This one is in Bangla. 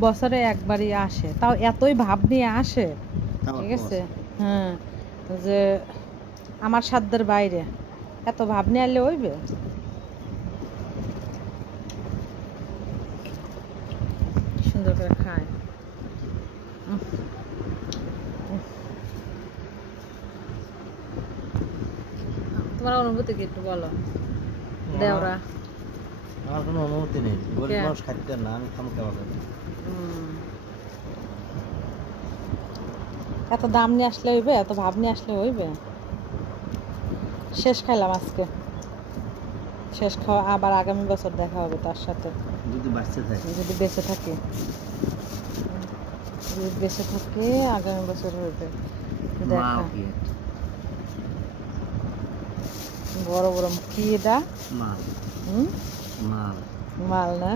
বছরে একবারই আসে, তাও এতই ভাব নিয়ে আসে। আমার ঠিক কম আছে, আছে। হ্যাঁ, যে আমার সাধ্যের বাইরে এত ভাব নিয়ে আনলে হইবে। সুন্দর করে খায়। উম, উম। তোমার অনুভূতি কি একটু বলো দেওরা। আমার কোনো অনুমতি নেই, গরিব কে? মানুষ খাইতে না, আমি খাম কেমন? হুম। এত দাম নিয়ে আসলে হইবে, এত ভাব নিয়ে আসলে হইবে। শেষ খাইলাম আজকে, শেষ খাওয়া, আবার আগামী বছর দেখা হবে তার সাথে যদি বাঁচতে থাকে। যদি বেঁচে থাকি। যদি বেঁচে থাকি আগামী বছর হইবে মাল দেখা। কি? বড় বড় কি এটা? মাল। হুম, মাল। মাল না?